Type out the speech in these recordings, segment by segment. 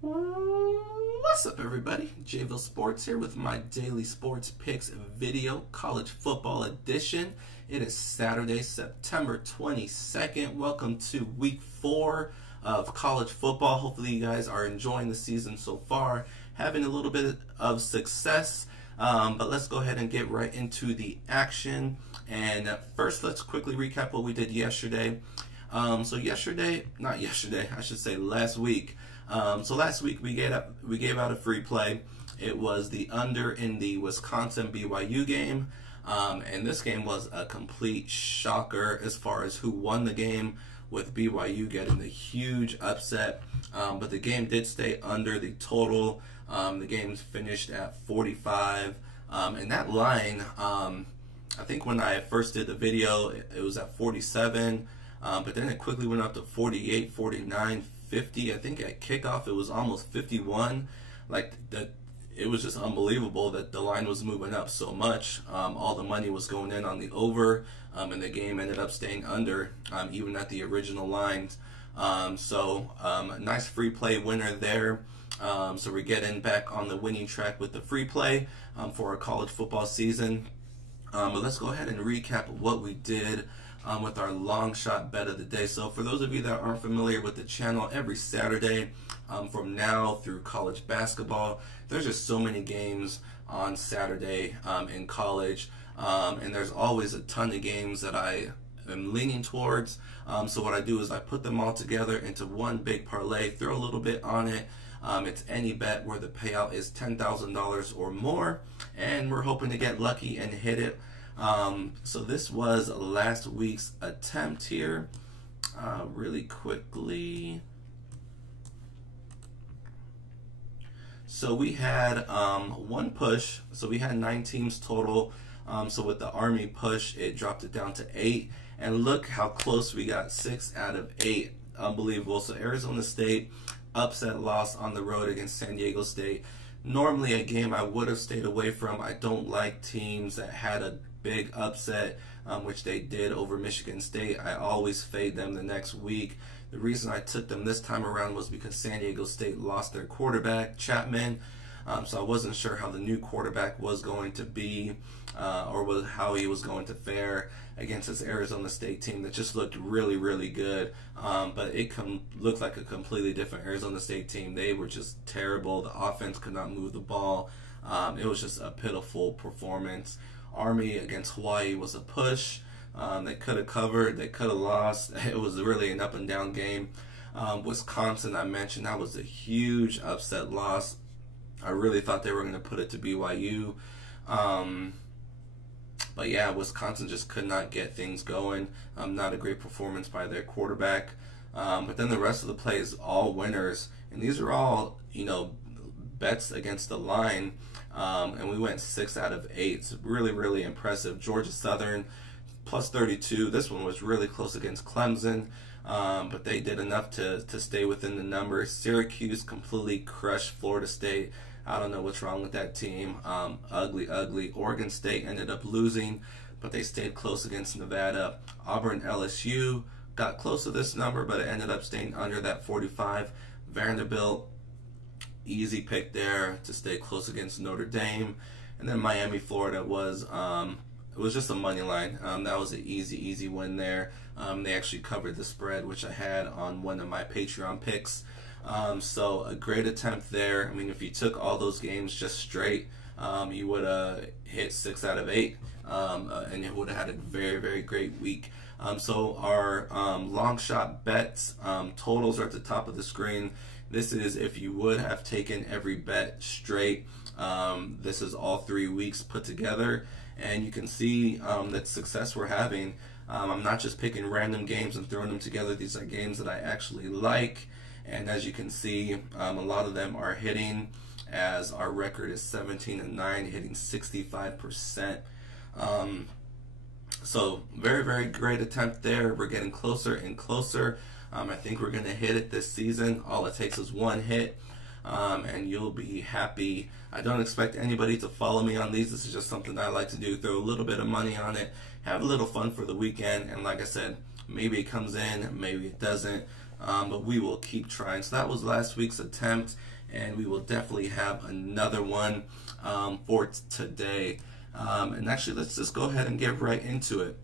What's up, everybody? JVille Sports here with my daily sports picks video, college football edition. It is Saturday, September 22nd. Welcome to week 4 of college football. Hopefully you guys are enjoying the season so far, having a little bit of success. But let's go ahead and get right into the action. And first, let's quickly recap what we did yesterday. Last week. So last week we gave out a free play. It was the under in the Wisconsin BYU game, and this game was a complete shocker as far as who won the game, with BYU getting the huge upset. But the game did stay under the total. The game finished at 45, and that line, I think when I first did the video, it was at 47, but then it quickly went up to 48, 49. 50. I think at kickoff it was almost 51. Like that, it was just unbelievable that the line was moving up so much. All the money was going in on the over, and the game ended up staying under, even at the original lines. A nice free play winner there. So we're getting back on the winning track with the free play for our college football season. But let's go ahead and recap what we did with our long shot bet of the day. So for those of you that aren't familiar with the channel, every Saturday from now through college basketball, there's just so many games on Saturday in college, and there's always a ton of games that I am leaning towards. So what I do is I put them all together into one big parlay, throw a little bit on it. It's any bet where the payout is $10,000 or more, and we're hoping to get lucky and hit it. So this was last week's attempt here. Really quickly. So we had one push. So we had 9 teams total. So with the Army push, it dropped it down to 8. And look how close we got, 6 out of 8. Unbelievable. So Arizona State, upset loss on the road against San Diego State. Normally a game I would have stayed away from. I don't like teams that had a big upset, which they did over Michigan State. I always fade them the next week. The reason I took them this time around was because San Diego State lost their quarterback, Chapman. So I wasn't sure how the new quarterback was going to be, or how he was going to fare against this Arizona State team that just looked really, really good. But it looked like a completely different Arizona State team. They were just terrible. The offense could not move the ball. It was just a pitiful performance. Army against Hawaii was a push. They could have covered. They could have lost. It was really an up and down game. Wisconsin, I mentioned, that was a huge upset loss. I really thought they were going to put it to BYU. But yeah, Wisconsin just could not get things going. Not a great performance by their quarterback. But then the rest of the plays, all winners. And these are all, bets against the line. And we went 6 out of 8. It's really, really impressive. Georgia Southern, plus 32. This one was really close against Clemson. But they did enough to stay within the numbers. Syracuse completely crushed Florida State. I don't know what's wrong with that team. Ugly, ugly. Oregon State ended up losing, but they stayed close against Nevada. Auburn, LSU got close to this number, but it ended up staying under that 45. Vanderbilt, easy pick there to stay close against Notre Dame. And then Miami, Florida was it was just a money line. That was an easy win there. They actually covered the spread, which I had on one of my Patreon picks. So a great attempt there. I mean, if you took all those games just straight, you would have hit 6 out of 8, and you would have had a very, very great week. So our long shot bets totals are at the top of the screen. This is if you would have taken every bet straight. This is all 3 weeks put together, and you can see that success we're having. I'm not just picking random games and throwing them together. These are games that I actually like. And as you can see, a lot of them are hitting, as our record is 17-9, hitting 65%. So very, very great attempt there. We're getting closer and closer. I think we're going to hit it this season. All it takes is one hit, and you'll be happy. I don't expect anybody to follow me on these. This is just something I like to do. Throw a little bit of money on it, have a little fun for the weekend, and like I said, maybe it comes in, maybe it doesn't. but we will keep trying. So that was last week's attempt, and we will definitely have another one for today. And actually, let's just go ahead and get right into it.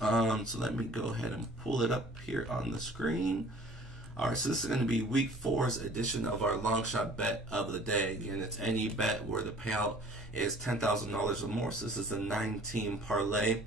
So let me go ahead and pull it up here on the screen. Alright, so this is going to be week 4's edition of our long shot bet of the day. Again, it's any bet where the payout is $10,000 or more. So this is a 9-team parlay.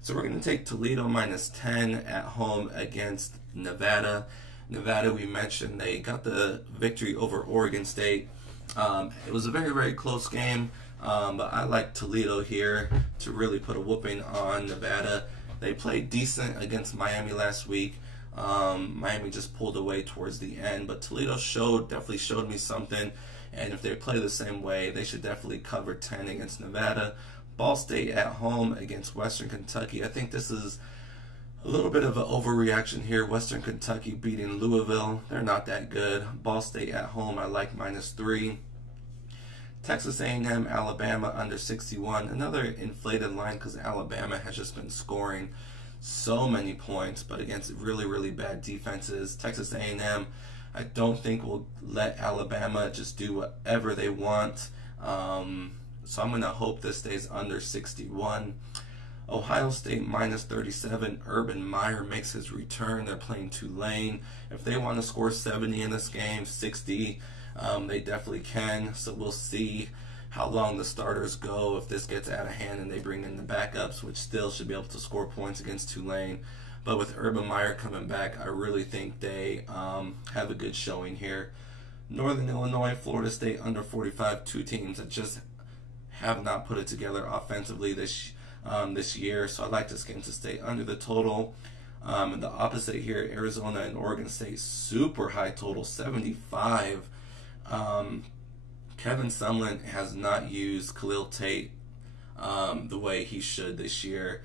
So we're going to take Toledo minus 10 at home against Nevada. Nevada, we mentioned, they got the victory over Oregon State. It was a very, very close game, but I like Toledo here to really put a whooping on Nevada. They played decent against Miami last week. Miami just pulled away towards the end, but Toledo definitely showed me something, and if they play the same way, they should definitely cover 10 against Nevada. Ball State at home against Western Kentucky. I think this is a little bit of an overreaction here. Western Kentucky beating Louisville. They're not that good. Ball State at home, I like -3. Texas A&M, Alabama under 61. Another inflated line because Alabama has just been scoring so many points, but against really, really bad defenses. Texas A&M, I don't think will let Alabama just do whatever they want. So I'm going to hope this stays under 61. Ohio State -37. Urban Meyer makes his return. They're playing Tulane. If they want to score 70 in this game, 60, they definitely can. So we'll see how long the starters go. If this gets out of hand and they bring in the backups, which still should be able to score points against Tulane. But with Urban Meyer coming back, I really think they have a good showing here. Northern Illinois, Florida State under 45. Two teams that just have not put it together offensively this year. So I like this game to stay under the total. And the opposite here, Arizona and Oregon State, super high total, 75. Kevin Sumlin has not used Khalil Tate the way he should this year.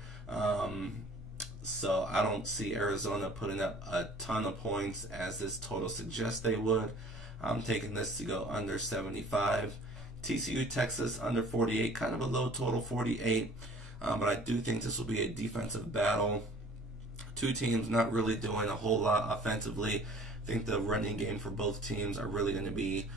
So I don't see Arizona putting up a ton of points as this total suggests they would. I'm taking this to go under 75. TCU, Texas under 48, kind of a low total, 48. But I do think this will be a defensive battle. Two teams not really doing a whole lot offensively. I think the running game for both teams are really going to be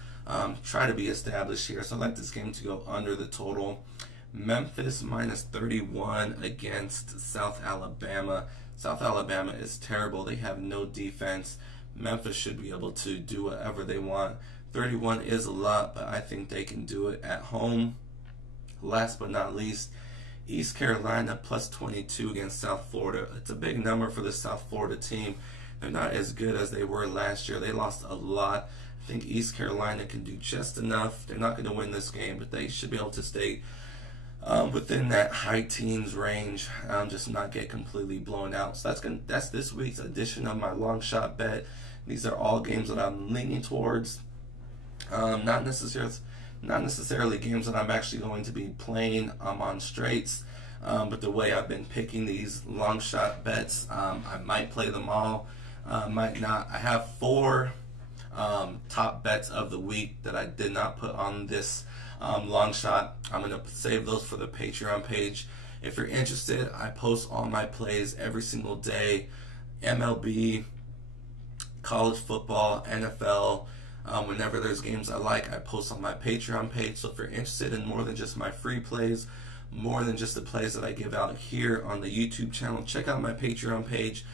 try to be established here. So I like this game to go under the total. Memphis -31 against South Alabama. South Alabama is terrible. They have no defense. Memphis should be able to do whatever they want. 31 is a lot, but I think they can do it at home. Last but not least, East Carolina +22 against South Florida. It's a big number for the South Florida team. They're not as good as they were last year. They lost a lot. I think East Carolina can do just enough. They're not going to win this game, but they should be able to stay within that high teens range, just not get completely blown out. So that's this week's edition of my long shot bet. These are all games that I'm leaning towards. Not necessarily games that I'm actually going to be playing on straights, but the way I've been picking these long shot bets, I might play them all, might not. I have 4 top bets of the week that I did not put on this long shot. I'm going to save those for the Patreon page. If you're interested, I post all my plays every single day. MLB, college football, NFL. Whenever there's games I like, I post on my Patreon page. So if you're interested in more than just my free plays, more than just the plays that I give out here on the YouTube channel, check out my Patreon page.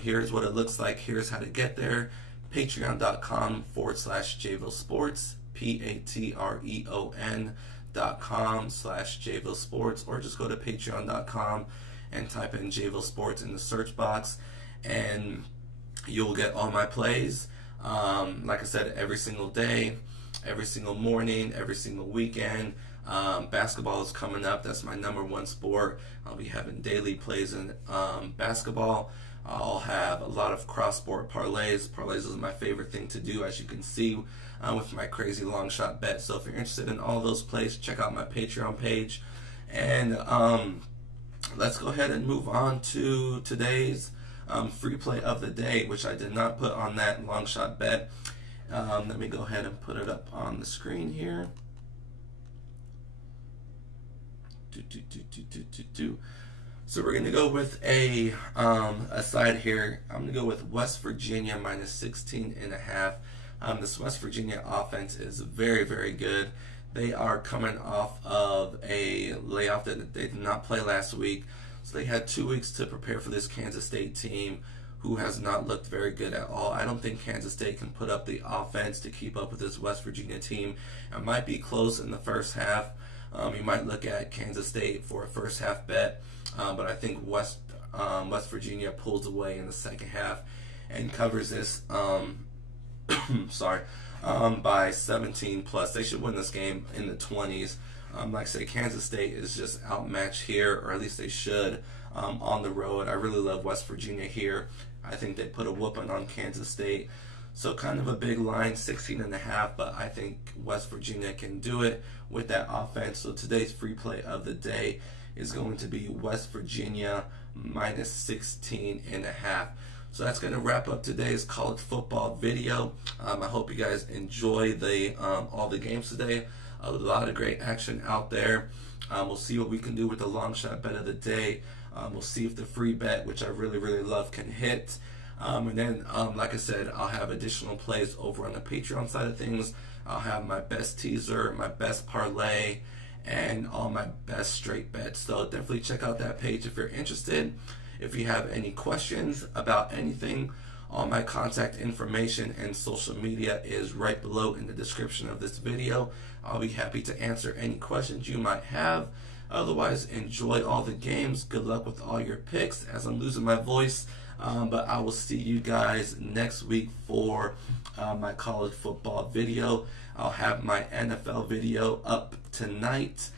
Here's what it looks like. Here's how to get there. Patreon.com/JVille Sports. Patreon.com/JVille Sports, or just go to Patreon.com and type in JVille Sports in the search box, and you'll get all my plays. Like I said, every single day, every single morning, every single weekend. Basketball is coming up. That's my #1 sport. I'll be having daily plays in basketball. I'll have a lot of cross-sport parlays. Parlays is my favorite thing to do, as you can see with my crazy long shot bet. So if you're interested in all those plays, check out my Patreon page. And let's go ahead and move on to today's free play of the day, which I did not put on that long shot bet. Let me go ahead and put it up on the screen here. So we're going to go with a side here. I'm going to go with West Virginia minus 16.5. This West Virginia offense is very, very good. They are coming off of a layoff that they did not play last week. So they had 2 weeks to prepare for this Kansas State team who has not looked very good at all. I don't think Kansas State can put up the offense to keep up with this West Virginia team. It might be close in the first half. You might look at Kansas State for a first half bet, but I think West Virginia pulls away in the second half and covers this by 17 plus. They should win this game in the 20s. Like I say, Kansas State is just outmatched here, or at least they should, on the road. I really love West Virginia here. I think they put a whooping on Kansas State. So kind of a big line, 16.5, but I think West Virginia can do it with that offense. So today's free play of the day is going to be West Virginia minus 16.5. So that's going to wrap up today's college football video. I hope you guys enjoy all the games today. A lot of great action out there. We'll see what we can do with the long shot bet of the day. We'll see if the free bet, which I really, really love, can hit. And then, like I said, I'll have additional plays over on the Patreon side of things. I'll have my best teaser, my best parlay, and all my best straight bets. So definitely check out that page if you're interested. If you have any questions about anything, all my contact information and social media is right below in the description of this video. I'll be happy to answer any questions you might have. Otherwise, enjoy all the games. Good luck with all your picks as I'm losing my voice. But I will see you guys next week for my college football video. I'll have my NFL video up tonight.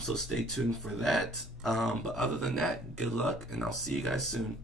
So stay tuned for that. But other than that, good luck, and I'll see you guys soon.